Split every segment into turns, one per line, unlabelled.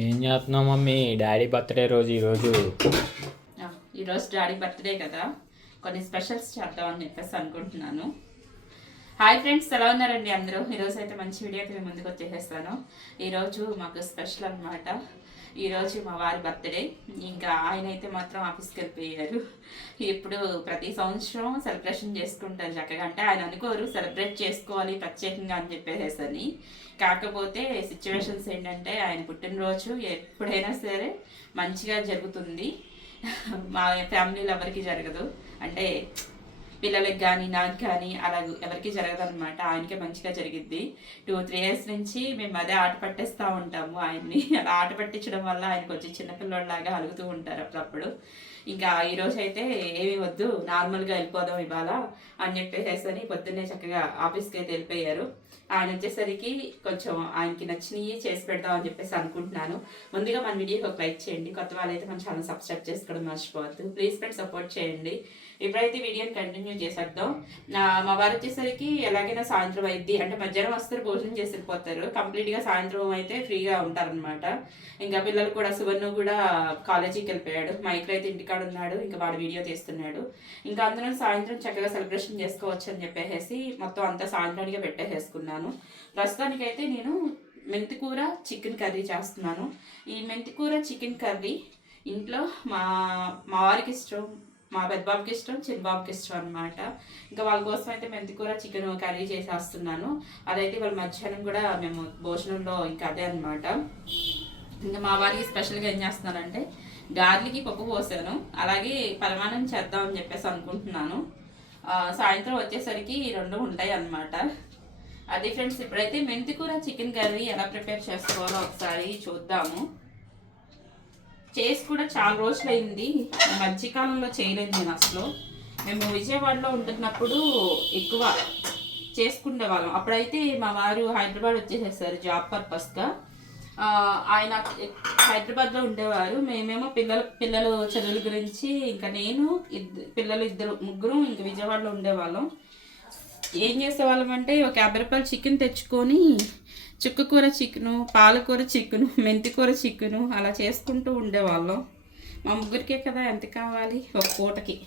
ఏం చేస్తున్నావు mummy? Daddy birthday రోజు ఈరోజు.
ఈరోజు డాడీ బర్త్డే కదా. కొన్ని స్పెషల్స్ చేద్దామని చెప్పేసి అనుకుంటున్నాను. హాయ్ ఫ్రెండ్స్ ఎలా ఉన్నారండి అందరూ? ఈరోజు అయితే మంచి వీడియోకి ముందుకు వచ్చేసేస్తాను. ఈరోజు మాకు స్పెషల్ అనమాట ఈరోజు మా వారి బర్త్డే. ఇంకా ఆయన అయితే మాత్రం ఆఫీస్కి వెళ్ళిపోయారు. ఇప్పుడు ప్రతి సంవత్సరం సెలబ్రేషన్ చేసుకుంటారు చక్కగా. అంటే ఆయన అనుకోరు సెలబ్రేట్ చేసుకోవాలి ప్రత్యేకంగా అని చెప్పేసి అని. కాకపోతే సిచ్యువేషన్స్ ఏంటంటే ఆయన పుట్టినరోజు ఎప్పుడైనా సరే మంచిగా జరుగుతుంది. మా ఫ్యామిలీలో ఎవరికి జరగదు. అంటే పిల్లలకి కానీ నాకు కానీ అలా ఎవరికి జరగదు అనమాట ఆయనకే మంచిగా జరిగిద్ది. టూ త్రీ ఇయర్స్ నుంచి మేము అదే ఆట పట్టేస్తూ ఉంటాము ఆయన్ని. అలా ఆట పట్టించడం వల్ల ఆయన కొంచెం చిన్నపిల్లలాగా అలుగుతూ ఉంటారు అప్పుడప్పుడు. ఇంకా ఈ రోజు అయితే ఏమి వద్దు. నార్మల్గా వెళ్ళిపోదాం ఇవాళ అని చెప్పేసి అని పొద్దున్నే చక్కగా ఆఫీస్కి అయితే వెళ్ళిపోయారు. ఆయన వచ్చేసరికి కొంచెం ఆయనకి నచ్చినవి చేసి పెడదాం అని చెప్పేసి అనుకుంటున్నాను. ముందుగా మన వీడియోకి ఒక లైక్ చేయండి. కొత్త వాళ్ళైతే మన ఛానల్ సబ్స్క్రైబ్ చేసుకోవడం మర్చిపోవద్దు. ప్లీజ్ ఫ్రెండ్ సపోర్ట్ చేయండి. ఇప్పుడైతే వీడియోని కంటిన్యూ చేసేద్దాం. మా వారు వచ్చేసరికి ఎలాగైనా సాయంత్రం అయింది అంటే మధ్యాహ్నం వస్తారు భోజనం చేసి వెళ్ళిపోతారు కంప్లీట్గా సాయంత్రం అయితే ఫ్రీగా ఉంటారనమాట ఇంకా పిల్లలు కూడా సువర్ణ కూడా కాలేజీకి వెళ్ళిపోయాడు. మైక్ అయితే ఇంటికాడ ఉన్నాడు. ఇంకా వాడు వీడియో తీస్తున్నాడు. ఇంకా అందరం సాయంత్రం చక్కగా సెలబ్రేషన్ చేసుకోవచ్చు అని చెప్పేసి మొత్తం అంతా సాయంత్రానికే ప్రస్తుతానికి ప్రస్తుతానికైతే నేను మెంతికూర చికెన్ కర్రీ చేస్తున్నాను. ఈ మెంతికూర చికెన్ కర్రీ ఇంట్లో మా మా వారికి ఇష్టం మా పెద్దబాబుకి ఇష్టం చిన్నబాబుకి ఇష్టం అనమాట ఇంకా వాళ్ళ కోసం అయితే మెంతికూర చికెన్ కర్రీ చేసేస్తున్నాను. అదైతే వాళ్ళ మధ్యాహ్నం కూడా మేము భోజనంలో ఇంకా అదే అనమాట ఇంకా మా వారికి స్పెషల్గా ఏం చేస్తున్నానంటే గార్లికి పప్పు పోసాను. అలాగే పరమాణం చేద్దామని చెప్పేసి అనుకుంటున్నాను. సాయంత్రం వచ్చేసరికి రెండు ఉంటాయి అన్నమాట. అది ఫ్రెండ్స్ ఇప్పుడైతే మెంతికూర చికెన్ కర్రీ ఎలా ప్రిపేర్ చేసుకోవాలో ఒకసారి చూద్దాము. చేసి కూడా చాలా రోజులు అయింది మధ్యకాలంలో చేయలేదు నేను అసలు. మేము విజయవాడలో ఉంటున్నప్పుడు ఎక్కువ చేసుకునే వాళ్ళం. అప్పుడైతే మా వారు హైదరాబాద్ వచ్చేసేసారు జాబ్ పర్పస్గా. ఆయన హైదరాబాద్లో ఉండేవారు. మేమేమో పిల్లల పిల్లలు చదువుల గురించి ఇంకా నేను ఇద్దరు పిల్లలు ఇద్దరు ముగ్గురు ఇంకా విజయవాడలో ఉండేవాళ్ళం. ఏం చేసేవాళ్ళం అంటే ఒక యాభై రూపాయలు చికెన్ తెచ్చుకొని చుక్కకూర చికెను పాలకూర చికెను మెంతికూర చికెను అలా చేసుకుంటూ ఉండేవాళ్ళం. మా ముగ్గురికే కదా ఎంత కావాలి? ఒక పూటకి.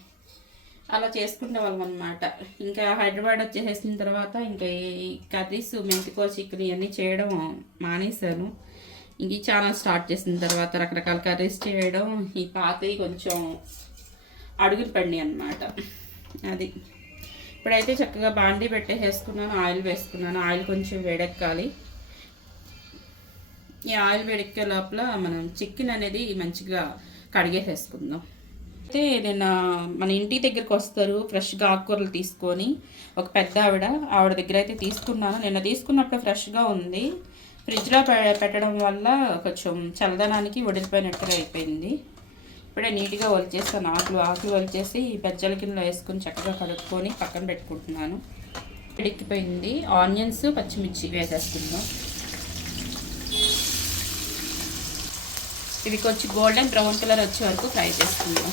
అలా చేసుకునే వాళ్ళం అనమాట ఇంకా హైదరాబాద్ వచ్చేసిన తర్వాత ఇంకా ఈ కర్రీస్ మెంతికూర చికెన్ ఇవన్నీ చేయడం మానేశాను. ఇంక ఈ ఛానల్ స్టార్ట్ చేసిన తర్వాత రకరకాల కర్రీస్ చేయడం ఈ పాతవి కొంచెం అడుగులు పడినాయి అనమాట అది. ఇప్పుడైతే చక్కగా బాండీ పెట్టేసేసుకున్నాను ఆయిల్ వేసుకున్నాను. ఆయిల్ కొంచెం వేడెక్కాలి. ఈ ఆయిల్ వేడెక్కే లోపల మనం చికెన్ అనేది మంచిగా కడిగేసేసుకుందాం. అయితే నేను మన ఇంటి దగ్గరికి వస్తారు ఫ్రెష్గా ఆకుకూరలు తీసుకొని ఒక పెద్ద ఆవిడ ఆవిడ దగ్గర అయితే తీసుకున్నాను. నిన్న తీసుకున్నప్పుడు ఫ్రెష్గా ఉంది. ఫ్రిడ్జ్లో పె- పెట్టడం వల్ల కొంచెం చల్లదనానికి వడిలిపోయినట్టుగా అయిపోయింది. ఇప్పుడే నీట్గా వలిచేస్తాను ఆకులు ఆకులు ఒలిచేసి పెద్దల కింద వేసుకొని చక్కగా కలుపుకొని పక్కన పెట్టుకుంటున్నాను. ఎడిక్కిపోయింది ఆనియన్స్ పచ్చిమిర్చి వేసేస్తున్నాం ఇవి కొంచెం గోల్డెన్ బ్రౌన్ కలర్ వచ్చే వరకు ఫ్రై చేసుకుందాం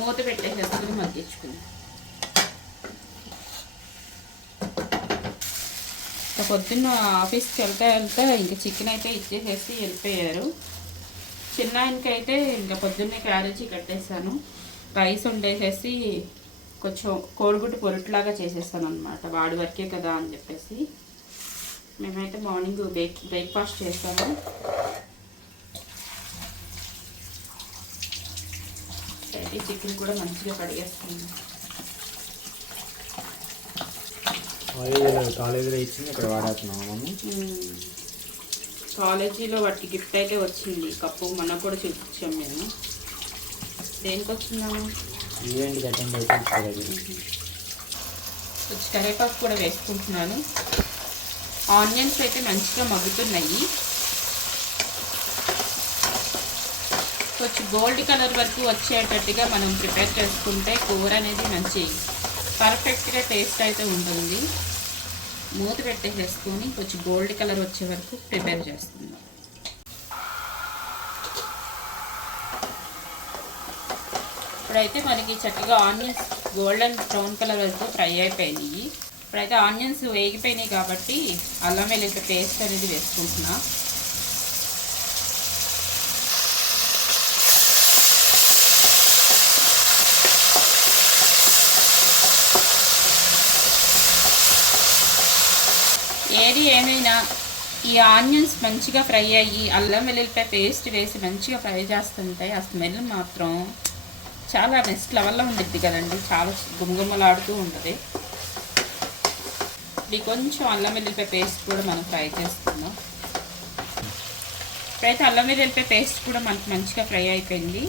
మూత పెట్టేసేసుకుని మగ్గించుకుందాం. పొద్దున్న ఆఫీస్కి వెళ్తే వెళ్తే ఇంకా చికెన్ అయితే ఇచ్చేసేసి వెళ్ళిపోయారు. చిన్న ఆయనకి అయితే ఇంకా పొద్దున్నే క్యారేజీ కట్టేశాను. రైస్ వండేసేసి కొంచెం కోడిగుడ్డు పొరుట్లాగా చేసేసాను అనమాట వాడి వరకే కదా అని చెప్పేసి. మేమైతే మార్నింగ్ బ్రేక్ బ్రేక్ఫాస్ట్ చేస్తాము. అయితే చికెన్ కూడా మంచిగా కడిగేసుకున్నాం
కాలేజీలో ఇచ్చింది ఇక్కడ
మ్మ్. కాలేజీలో వాటికి గిఫ్ట్ అయితే వచ్చింది. కప్పు మనకు కూడా చూపించాం మేము. దేనికి వచ్చిందాము
ఈవెంట్కి అటెండ్ అయితే ఇచ్చారు
కొంచెం కరివేపాకు కూడా వేసుకుంటున్నాను. ఆనియన్స్ అయితే మంచిగా మగ్గుతున్నాయి. కొంచెం గోల్డ్ కలర్ వరకు వచ్చేటట్టుగా మనం ప్రిపేర్ చేసుకుంటే కూర అనేది మంచి పర్ఫెక్ట్గా టేస్ట్ అయితే ఉంటుంది. మూత పెట్టేసేసుకొని కొంచెం గోల్డ్ కలర్ వచ్చే వరకు ప్రిపేర్ చేస్తున్నాం. ఇప్పుడైతే మనకి చక్కగా ఆనియన్స్ గోల్డెన్ బ్రౌన్ కలర్ వరకు ఫ్రై అయిపోయినాయి. ఇప్పుడైతే ఆనియన్స్ వేగిపోయినాయి కాబట్టి అల్లం వెల్లుల్లి పేస్ట్ అనేది వేసుకుంటున్నాను ఏది ఏమైనా ఈ ఆనియన్స్ మంచిగా ఫ్రై అయ్యి అల్లం వెల్లుల్లిపాయ పేస్ట్ వేసి మంచిగా ఫ్రై చేస్తుంటే ఆ స్మెల్ మాత్రం చాలా నెక్స్ట్ లెవెల్లో ఉండిద్ది కదండి. చాలా గుమగుమలాడుతూ ఉంటుంది. ఇది కొంచెం అల్లం వెల్లుల్లిపాయ పేస్ట్ కూడా మనం ఫ్రై చేస్తున్నాం. ఇప్పుడైతే అల్లం వెల్లుల్లిపాయ పేస్ట్ కూడా మనకు మంచిగా ఫ్రై అయిపోయింది.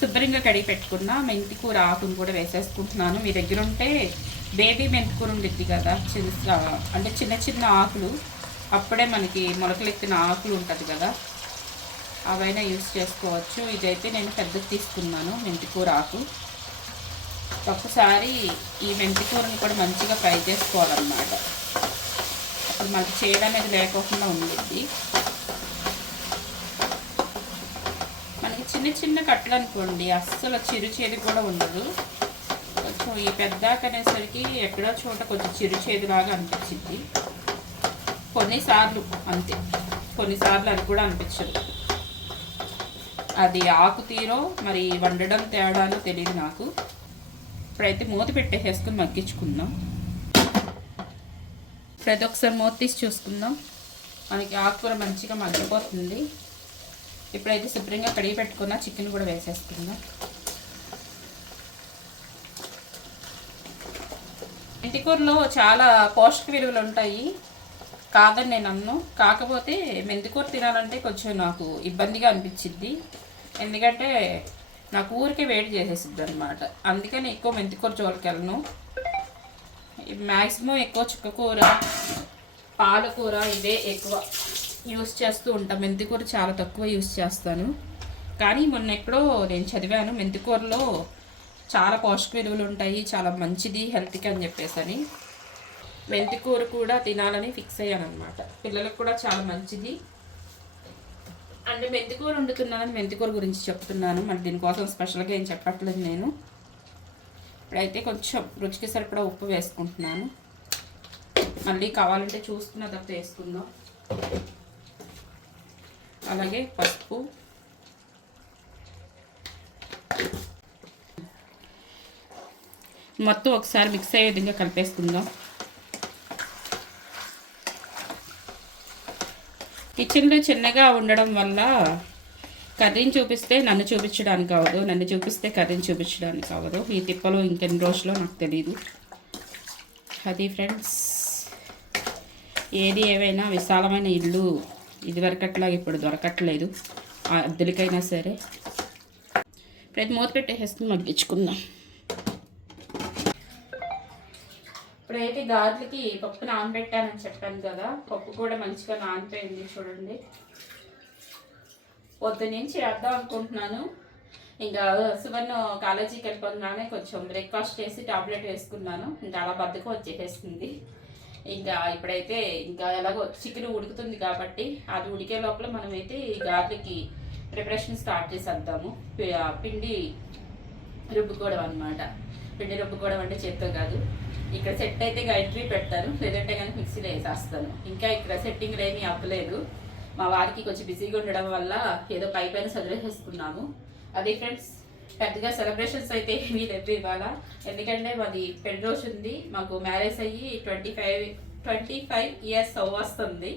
శుభ్రంగా కడిగి పెట్టుకున్న మెంతి కూర ఆకును కూడా వేసేసుకుంటున్నాను. మీ దగ్గర ఉంటే బేబీ మెంతికూర ఉండిద్ది కదా చిన్న అంటే చిన్న చిన్న ఆకులు అప్పుడే మనకి మొలకలెక్కిన ఆకులు ఉంటుంది కదా అవైనా యూస్ చేసుకోవచ్చు. ఇదైతే నేను పెద్దది తీసుకున్నాను మెంతికూర ఆకు. ఒకసారి ఈ మెంతికూరను కూడా మంచిగా ఫ్రై చేసుకోవాలన్నమాట. అప్పుడు మనకి చేయడం అనేది లేకోకుండా ఉండిద్ది. మనకి చిన్న చిన్న కట్టలు అనుకోండి అస్సలు చిరు చేదు కూడా ఉండదు. ఈ పెద్దాక అనేసరికి ఎక్కడో చోట కొంచెం చిరుచేదులాగా అనిపించింది. కొన్నిసార్లు అంతే. కొన్నిసార్లు అది కూడా అనిపించదు. అది ఆకు తీరో మరి వండడం తేడానో తెలియదు నాకు. ఇప్పుడైతే మూత పెట్టేసేసుకుని మగ్గించుకుందాం. ప్రతి ఒక్కసారి మూత తీసి చూసుకుందాం. మనకి ఆకుకూర మంచిగా మగ్గిపోతుంది. ఇప్పుడైతే శుభ్రంగా కడిగి పెట్టుకున్న చికెన్ కూడా వేసేసుకుందాం. మెంతికూరలో చాలా పోషక విలువలు ఉంటాయి. కాదని నేను అన్ను కాకపోతే మెంతికూర తినాలంటే కొంచెం నాకు ఇబ్బందిగా అనిపించింది. ఎందుకంటే నాకు ఊరికే వేడి చేసేసిద్ది అనమాట అందుకని ఎక్కువ మెంతికూర జోలికి వెళ్ళను మ్యాక్సిమం ఎక్కువ చుక్కకూర పాలకూర ఇదే ఎక్కువ యూస్ చేస్తూ ఉంటాను మెంతికూర చాలా తక్కువ యూస్ చేస్తాను. కానీ మొన్న ఎక్కడో నేను చదివాను మెంతికూరలో చాలా పోషక విలువలు ఉంటాయి చాలా మంచిది హెల్త్కి అని చెప్పేసి అని మెంతికూర కూడా తినాలని ఫిక్స్ అయ్యాను అనమాట పిల్లలకు కూడా చాలా మంచిది. అంటే మెంతికూర వండుతున్నానని మెంతికూర గురించి చెప్తున్నాను. మరి దీనికోసం స్పెషల్గా ఏం చెప్పట్లేదు నేను. ఇప్పుడైతే కొంచెం రుచికి సరిపడా ఉప్పు వేసుకుంటున్నాను. మళ్ళీ కావాలంటే చూసుకున్న తర్వాత వేసుకుందాం. అలాగే పసుపు మొత్తం ఒకసారి మిక్స్ అయ్యే విధంగా కలిపేసుకుందాం. కిచెన్లో చిన్నగా ఉండడం వల్ల కర్రీని చూపిస్తే నన్ను చూపించడానికి అవ్వదు నన్ను చూపిస్తే కర్రీని చూపించడానికి అవ్వదు. ఈ తిప్పలు ఇంకెన్ని రోజులో నాకు తెలియదు అది ఫ్రెండ్స్ ఏది ఏవైనా విశాలమైన ఇల్లు ఇదివరకట్లా ఇప్పుడు దొరకట్లేదు. ఆ అద్దెలకైనా సరే. ప్రతి మూత పెట్టేసుకుని మగ్గించుకుందాం. ఇప్పుడైతే గాజులకి పప్పు నానబెట్టానని చెప్పాను కదా పప్పు కూడా మంచిగా నానిపోయింది చూడండి. పొద్దు నుంచి వేద్దాం అనుకుంటున్నాను. ఇంకా సువర్ణ కాలేజీకి వెళ్ళిపోతున్నానే కొంచెం బ్రేక్ఫాస్ట్ చేసి టాబ్లెట్ వేసుకున్నాను. ఇంకా అలా బద్దకు వచ్చేసేస్తుంది ఇంకా ఇప్పుడైతే ఇంకా ఎలాగో చికెన్ ఉడుకుతుంది కాబట్టి అది ఉడికే లోపల మనమైతే ఈ గార్లికి ప్రిపరేషన్ స్టార్ట్ చేసేద్దాము. పి- పిండి రుబ్బుకోవడం అనమాట పిండి రుబ్బుకోవడం అంటే చేత్తో కాదు. ఇక్కడ సెట్ అయితే గైట్రీ పెడతాను లేదంటే కానీ మిక్సీలో వేసేస్తాను ఇంకా ఇక్కడ సెట్టింగ్ ఏమీ అవ్వలేదు మా వారికి కొంచెం బిజీగా ఉండడం వల్ల ఏదో పై పైన చదివేసేసుకున్నాము. అదే ఫ్రెండ్స్ పెద్దగా సెలబ్రేషన్స్ అయితే ఏమీ లేవు ఇవాళ. ఎందుకంటే మాది పెళ్ళి రోజు ఉంది. మాకు మ్యారేజ్ అయ్యి twenty five twenty five years వస్తుంది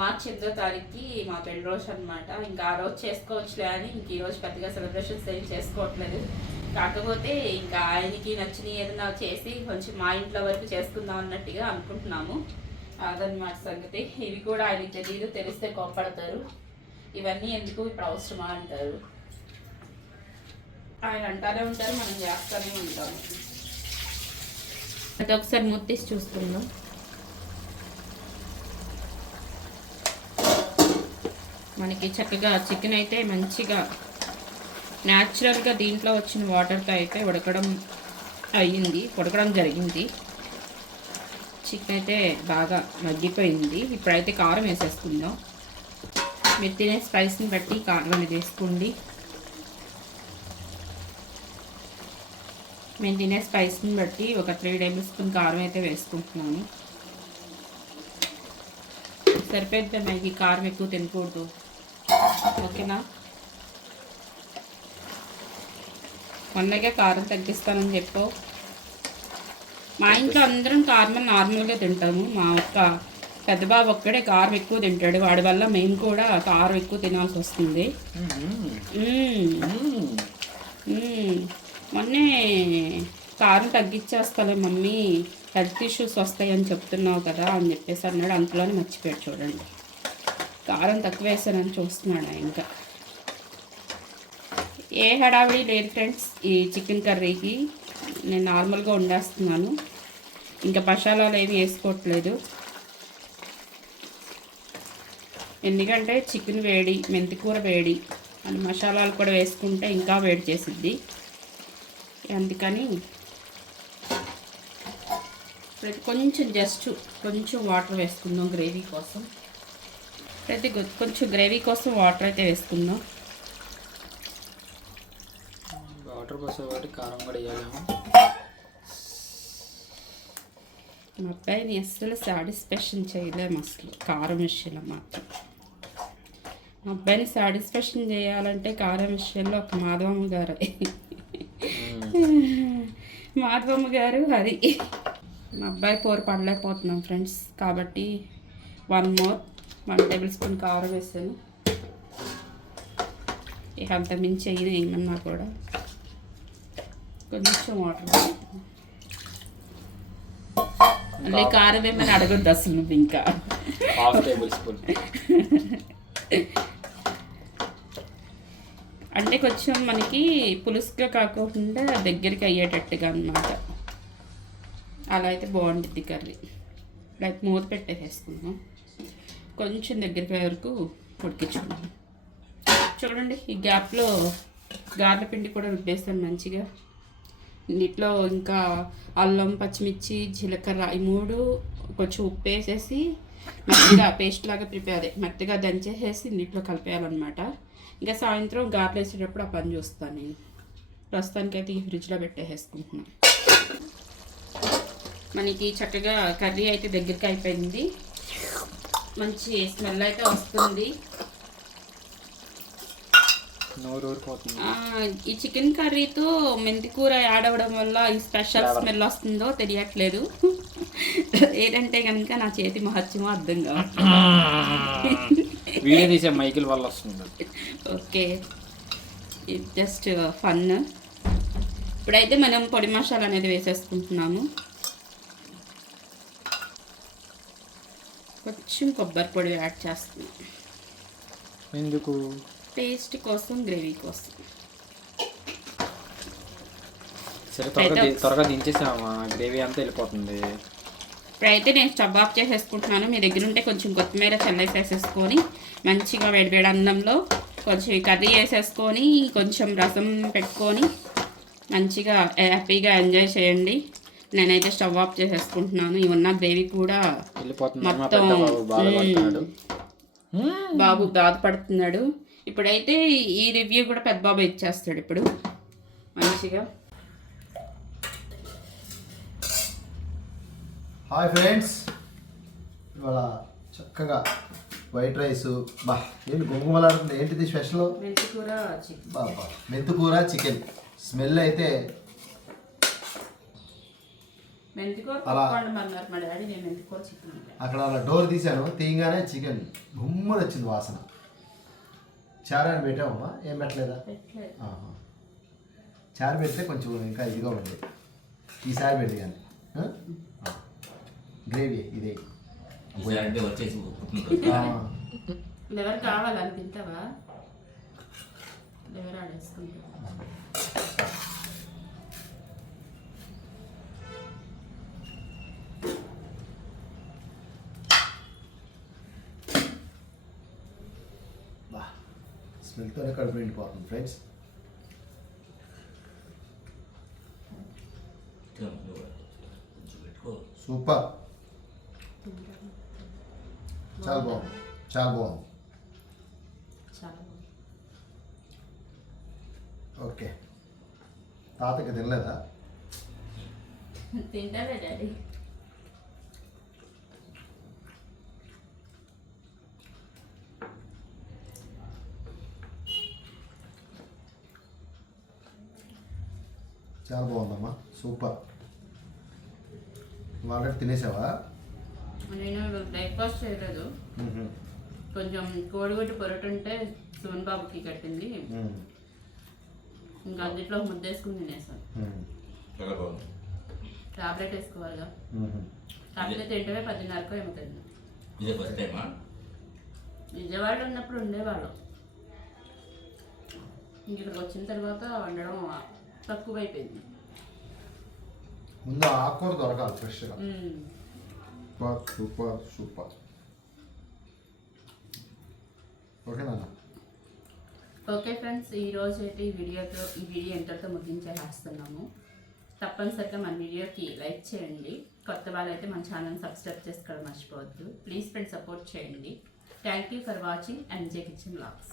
మార్చి ఎనిమిదో తారీఖుకి మా పెళ్ళి రోజు అనమాట ఇంకా ఆ రోజు చేసుకోవచ్చులే అని ఇంక ఈరోజు పెద్దగా సెలబ్రేషన్స్ ఏం చేసుకోవట్లేదు. కాకపోతే ఇంకా ఆయనకి నచ్చిన ఏదైనా చేసి కొంచెం మా ఇంట్లో వరకు చేసుకుందాం అన్నట్టుగా అనుకుంటున్నాము. అదనమాట సంగతి. ఇవి కూడా ఆయనకి తెలియదు తెలిస్తే కోప్పడతారు. ఇవన్నీ ఎందుకు ఇప్పుడు అవసరమా అంటారు. ఆయన అంటానే ఉంటారు మనం చేస్తూనే ఉంటాము అది ఒకసారి ముత్తేసి చూసుకుందాం. మనకి చక్కగా చికెన్ అయితే మంచిగా న్యాచురల్గా దీంట్లో వచ్చిన వాటర్తో అయితే ఉడకడం అయ్యింది ఉడకడం జరిగింది. చికెన్ అయితే బాగా మగ్గిపోయింది. ఇప్పుడైతే కారం వేసేసుకుందాం. మీరు తినే స్పైస్ని బట్టి కారం అనేది వేసుకోండి. మేము తినే స్పైస్ని బట్టి ఒక త్రీ టేబుల్ స్పూన్ కారం అయితే వేసుకుంటున్నాను. సరిపోద్ది మనకి కారం ఎక్కువ తినకూడదు. ఓకేనా? మొన్నగా కారం తగ్గిస్తానని చెప్పు. మా ఇంట్లో అందరం కారం నార్మల్గా తింటాము. మా ఒక్క పెద్ద బాబు ఒక్కడే కారం ఎక్కువ తింటాడు. వాడి వల్ల మేము కూడా కారం ఎక్కువ తినాల్సి వస్తుంది. మొన్నే కారం తగ్గించేస్తాలే మమ్మీ. హెల్త్ ఇష్యూస్ వస్తాయని చెప్తున్నావు కదా అని చెప్పేసి అన్నాడు. అంతలోనే మర్చిపోయాడు చూడండి. కారం తక్కువ వేసానని చూస్తున్నాడు ఇంకా. ఏ హడావిడి లేదు ఫ్రెండ్స్ ఈ చికెన్ కర్రీకి. నేను నార్మల్గా వండేస్తున్నాను. ఇంకా మసాలాలు ఏమి వేసుకోవట్లేదు. ఎందుకంటే చికెన్ వేడి మెంతికూర వేడి అని మసాలాలు కూడా వేసుకుంటే ఇంకా వేడి చేసిద్ది. అందుకని ప్రతి కొంచెం జస్ట్ కొంచెం వాటర్ వేసుకుందాం గ్రేవీ కోసం. ప్రతి కొంచెం గ్రేవీ కోసం వాటర్ అయితే వేసుకుందాం.
వాటర్ పోసే వాటి కారం కూడా వేయాలేమో.
మా అబ్బాయిని అస్సలు సాటిస్ఫాక్షన్ చేయలేము అసలు. కారం విషయంలో మాత్రం. మా అబ్బాయిని సాటిస్ఫాక్షన్ చేయాలంటే కారం విషయంలో ఒక మాధవమ్మ గారు. మాధవమ్మ గారు అది మా అబ్బాయి పోరు పడలేకపోతున్నాం ఫ్రెండ్స్. కాబట్టి one more one tablespoon కారం వేసాను. ఇక అంత మించి అయినా ఏమన్నా కూడా. కొంచెం వాటర్. మళ్ళీ కారం ఏమని అడగొద్దు అసలు నువ్వు ఇంకా.
హాఫ్ టేబుల్ స్పూన్
అంటే కొంచెం మనకి పులుసుగా కాకుండా దగ్గరికి అయ్యేటట్టుగా అన్నమాట. అలా అయితే బాగుంటుంది కర్రీ. లైక్ మూత పెట్టేసేసుకుందాం. కొంచెం దగ్గరికి వరకు ఉడికించుకుందాం. చూడండి ఈ గ్యాప్లో గార్ల పిండి కూడా రుబ్బేస్తాను మంచిగా. నీటిలో ఇంకా అల్లం పచ్చిమిర్చి జీలకర్ర ఈ మూడు కొంచెం ఉప్పు వేసేసి మెత్తగా పేస్ట్ లాగా ప్రిపేర్ మెత్తగా దంచేసేసి నీటిలో కలిపేయాలన్నమాట. ఇంకా సాయంత్రం గారెలు వేసేటప్పుడు ఆ పని చూస్తాను నేను. ప్రస్తుతానికైతే ఈ ఫ్రిడ్జ్లో పెట్టేసేసుకుంటున్నాను మనకి చక్కగా కర్రీ అయితే దగ్గరికి అయిపోయింది. మంచి స్మెల్ అయితే వస్తుంది. ఈ చికెన్ కర్రీతో మెంతి కూర యాడ్ అవ్వడం వల్ల ఈ స్పెషల్. స్మెల్ వస్తుందో తెలియట్లేదు. ఏదంటే కనుక నా చేతి మహత్యమో అర్థం కాదు
వీడియో తీసే మైకిల్ వల్ల వస్తుంది.
ఓకే. ఇది జస్ట్ ఫన్. ఇప్పుడైతే మనం పొడి మసాలా అనేది వేసేసుకుంటున్నాము. కొంచెం కొబ్బరి పొడి యాడ్ చేస్తున్నాం.
ఎందుకు?
టేస్ట్ కోసం గ్రేవీ కోసం.
సరే త్వరగా త్వరగా దించేసామా గ్రేవీ అంతా వెళ్ళిపోతుంది.
ఇప్పుడైతే నేను స్టవ్ ఆఫ్ చేసేసుకుంటున్నాను. మీ దగ్గర ఉంటే కొంచెం కొత్తిమీర చల్లేసేసేసుకొని మంచిగా వేడివేడి అన్నంలో కొంచెం కర్రీ వేసేసుకొని కొంచెం రసం పెట్టుకొని మంచిగా హ్యాపీగా ఎంజాయ్ చేయండి. నేనైతే స్టవ్ ఆఫ్ చేసేసుకుంటున్నాను. ఈ ఉన్న గ్రేవీ కూడా మొత్తం
బాబు బాధపడుతున్నాడు.
ఇప్పుడైతే ఈ రివ్యూ కూడా పెద్ద బాబు ఇచ్చేస్తాడు ఇప్పుడు. మంచిగా.
Hi friends. ఇవాళ చక్కగా వైట్ రైస్. బా ఏంటి గుమగుమలాడుతుంది ఏంటిది స్పెషల్
మెంతి కూర చికెన్
బాబా మెంతుకూర చికెన్ స్మెల్ అయితే
మెంతి కూర
అలా.
పప్పుకోండమన్నారు. మా డాడీ నేను మెంతి కూర చికెన్ వండాను.
అక్కడ అలా డోర్ తీశాను. తీయగానే చికెన్ గుమ్మని వచ్చింది వాసన. చారాన్ని పెట్టామమ్మా ఏం పెట్టలేదా. చారు పెడితే కొంచెం ఇంకా ఇదిగా ఉంది. ఈసారి పెట్టి కానీ. గ్రేవీ ఇదే.
ఈసారి వచ్చేసి పుట్టినరోజు
ఆ,
లివర్ కావాలని తింటావా? లివర్ ఆడేసుకుంటా
బా స్మెల్తోనే కడుపు నిండిపోతుంది ఫ్రెండ్స్ సూపర్ చాలా బాగుంది చాలా బాగుంది
చాలా బాగుంది.
ఓకే తాతకి తినలేదా?
తింటారా డాడీ.
చాలా బాగుందమ్మా. సూపర్. వాళ్ళకి తినేసావా?
నేను బ్రేక్ఫాస్ట్ చేయలేదు. కొంచెం కోడిగుడ్డు పొరటు ఉంటే సుమన్ బాబుకి కట్టింది. ఇంకా అందుట్లో ముద్దేసుకుని తినేసాను.
మ్మ్.
చాలా బాగుంది.
టాబ్లెట్ వేసుకోవాలిగా. టాబ్లెట్ తింటే పదిన్నరకు ఏమో తిన్నా
ఇదే ఫస్ట్ టైమా?
విజయవాడ ఉన్నప్పుడు ఉండేవాళ్ళం. ఇంక ఇక్కడికి వచ్చిన తర్వాత వండడం తక్కువైపోయింది.
ముందు ఆకుకూర దొరకాలి ఫ్రెష్గా. Super super super. ఓకేనా
ఓకే ఫ్రెండ్స్ ఈ రోజు అయితే ఈ వీడియోతో ఈ వీడియో ఎంతటితో ముగించేస్తున్నాము తప్పనిసరిగా మన వీడియోకి లైక్ చేయండి. కొత్త వాళ్ళైతే మన ఛానల్ సబ్స్క్రైబ్ చేసుకోవడం మర్చిపోవద్దు. ప్లీజ్ ఫ్రెండ్స్ సపోర్ట్ చేయండి. Thank you for watching and J kitchen blogs.